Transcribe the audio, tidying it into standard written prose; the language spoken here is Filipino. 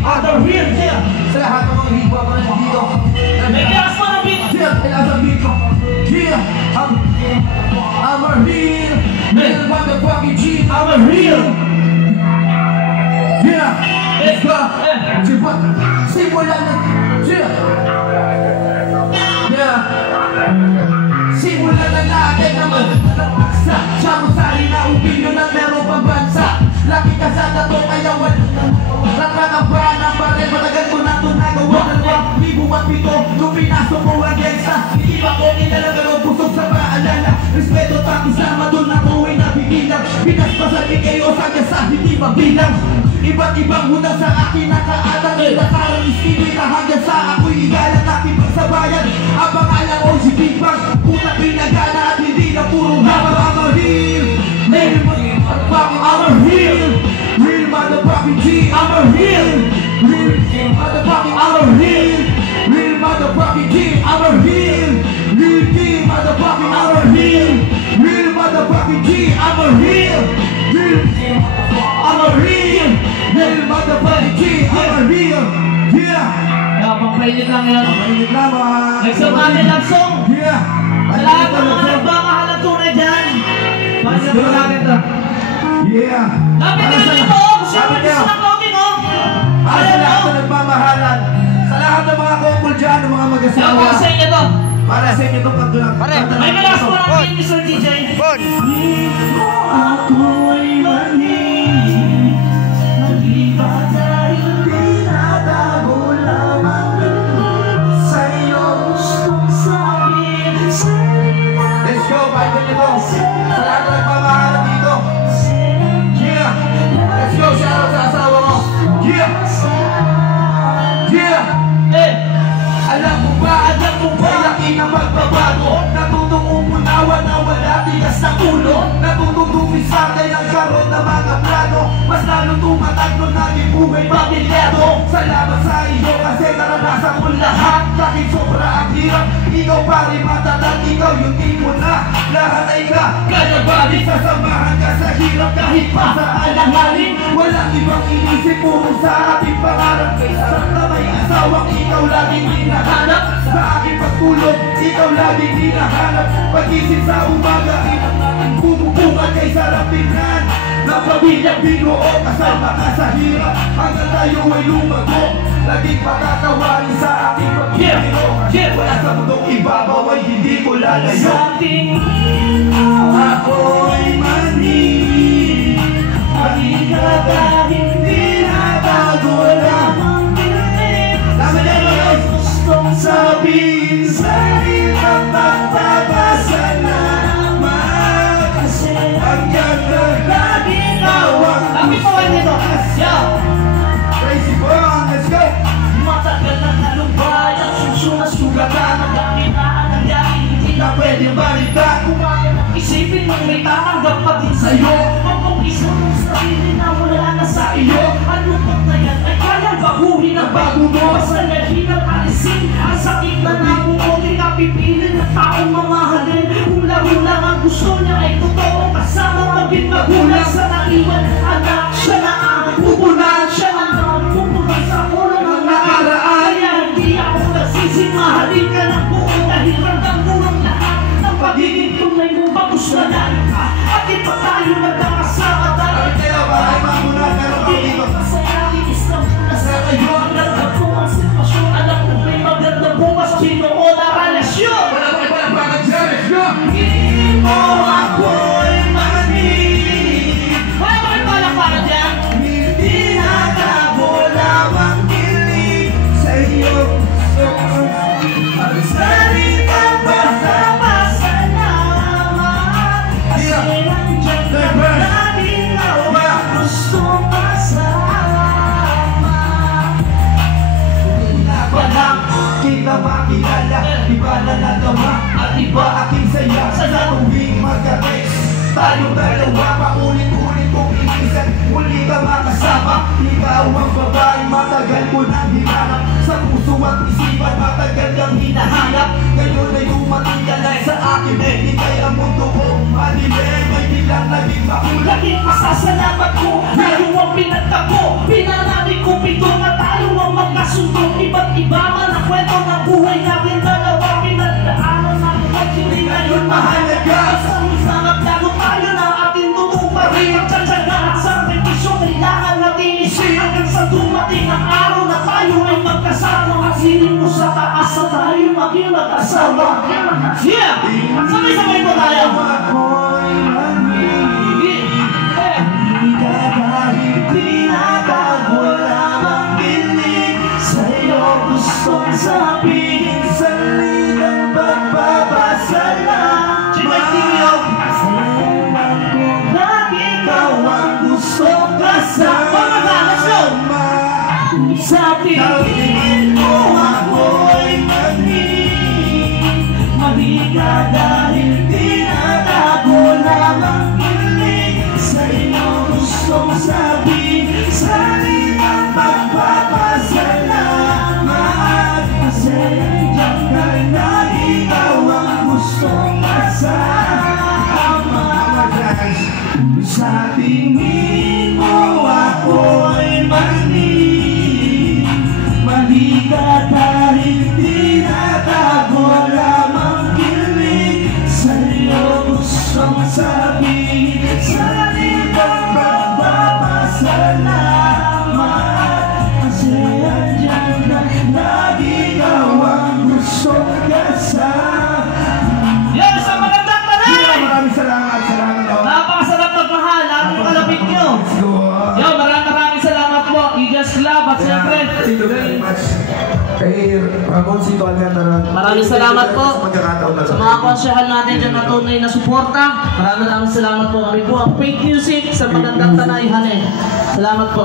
Other real, sa lahat ng mga hiba pa rin dito. May kilas pa ng beat. Kilas ang beat ko. I'm a real, real motherfucking G. I'm a real. Let's go. Simulan na. Simulan na natin naman. Sa musali na opinyon na meron pang bansa. Laki ka sa tato kaya nakakaba ng baril. Matagal ko na ito nagawa. Bibuwat pito nung pinasok ko ang gangsta. Hindi ba ko inalaga o pusok sa paalala. Respeto tapos sama doon ako ay nabibilang. Pinaspasan ni kayo sa kasa hindi mabilang. Iba't ibang hudang sa akin nakaatang. Nakarang ispinita hanggang sa ako'y igalan natin pagsabayan. Ang pangalan o si Big Bang. Puta pinagana at hindi na puro habang. I'm a real, I'm a real, real motherfucking G. I'm a real, real motherfucking, I'm a real, real motherfucking G. I'm a real, real G motherfucking, I'm a real, real motherfucking G. I'm a real, real, I'm a real, real motherfucking G. I'm a real, Pampainit lang yan. Pampainit lang mga Nagsong natin lang song. Sa lahat ng mga nagmamahal ng tunay dyan. Pakinggan mo natin ito. Lapit ka na dito. Gusto ng vlogging oh. Para sa lahat ng nagmamahalan. Sa lahat ng mga couple dyan, ng mga mag-asawa. Para sa inyo to. Para sa inyo to pagdulang. May kalas mo natin Mr. DJ. Ako'y mali. Nag-iba dahil tinatago lamang sa'yo gustong sabihin. Let's go, pakinggan nyo to. Sa lahat ng nagmamahalan dito. Let's go, shout out sa asawa mo. Alam mo ba, laki na magbabago. Natutong umunawa na wala tigas ng ulo. Natutong dumisarte ng karon na mga plano. Mas lalo tumatagno naging buhay pamilyado. Salamat sa iyo kasi naranasan mo lahat. Kahit sobra ang hirap, ikaw pa rin matatag. Ikaw yung tipo na lahat ay ka. Kaya balik sasamahan ka sa hirap kahit pa sa alanganin. Walang ibang inisip puro sa ating pangarap. Sa may asawang ikaw laging hinahanap. Sa aking pagtulog, ikaw laging hinahanap. Pag-isip sa umaga, bumubukan kay sarap tingnan. Na pamilyang binuo, kasama ka sa hirap. Hanggang tayo ay lumago, laging patatawarin sa aking pagkibiro. Wala sa mundong ibabaw ay hindi ko lalayo. Ako'y mani, halika dahil tinatago lamang dilim. Gustong sabihin sa'yo ang magpapasalamat. Kasi ang ganda laging nawang Lapit mo kayo nito. Crazy Bong, let's go! Matagal na talumbay ang susunasugatan. Ang dakinaan ng yakin hindi na pwede balikan. Kumaya ng isipin mong may tatanggap pa din sa'yo. Kapag isang mong sarili na wala na sa iyo. Ano pang na yan ay kayang baguhin ang bago mo. Basta nahirap alisin ang sakit na nabuo. Di ka pipilin ng taong mamahalin. Kung laro lang ang gusto niya ay totoo. Kasama maging magulang sa naiwan. Anak siya na ang pupunan. Siya na ang pupunan sa ulo ng nakaraan. Kaya hindi ako nagsisi. Mahalin ka ng buo dahil ramdam ko ang lahat ng pagiging tunay mo. Bagus na lang ka. At iba tayo nagkakasama. Bakit kayo ba? Ay mamuna, meron kami dito. Masayakin isang nasa kayo. Ang ganda po ang sitwasyon. Alam ko may maganda bukas. Ginoo na relasyon. Wala ko iba ng bakit dyan, let's go! Hindi mo ako'y mani. Wala ba kayo palang para dyan? Hindi natago lamang kilig sa'yo. Pagsalita basta Pasalamat. Kasi nandiyan ka laging nawa. Gusto masama. Una pa lang kita makilala. Iba na nagawa at iba aking saya. Sa tuwing magka-text tayong dalawa, paulit-ulit kong inisan. Muli ka makasama. Ikaw ang babae, matagal ko nang hinanap. Sa puso at isipan, matagal kang hinahanap. Ngayon ay dumating ka na sa akin, eh di kaya mundo ko madilim. May bilang naging makulang. Laging pasasalamat ko, tayo ang pinagtako. Pinanari ko pito na tayo ang magkasundo. Iba't iba man ang kwento ng buhay natin dalawa. Pinagdaanan natin at hindi ngayon mahalaga. Isang sarap lalo tayo na ating tutuparin. Magtsatsaga at sakripisyo kailangan natin isip. Hanggang sa dumating ang araw na tayo ay magkasama. Masiling mo sa taas na tayo maging magkasama. Yeah! Sabay-sabay po tayo. Ako'y manhihig, di ka dahil tinatago lamang piling. Sa'yo gustong sabihin, salitang pagpapasalamat. Salamat ko lagi ikaw ang gustong kasama. Sa tingin mo ako'y manhihig, mali ka dahil tinatago lamang piling. Sa'yo gustong sabihin, salitang pagpapasalamat. Kasi nandiyan ka na ikaw ang gustong kasama. Sa tingin mo ako'y manhihig, mali ka dahil tinatago lamang kilig. Sa'yo gustong sabihin, salitang pagpapasalamat. Kasi andyan ka, lagi ikaw ang gustong kasama. Yan, sa magandang tanay! Maraming salamat, Napakasarap magmahal, lalo yung kalapit nyo. Yo, maraming salamat po, Eagles Club at siyempre. Thank you very much. Kay Ramon Sito Alcantara. Maraming salamat po sa mga konsyahal natin dyan na tunay na suporta. Maraming salamat po. Kami po ang Fake Music sa magandang tanay, Hanen. Salamat po.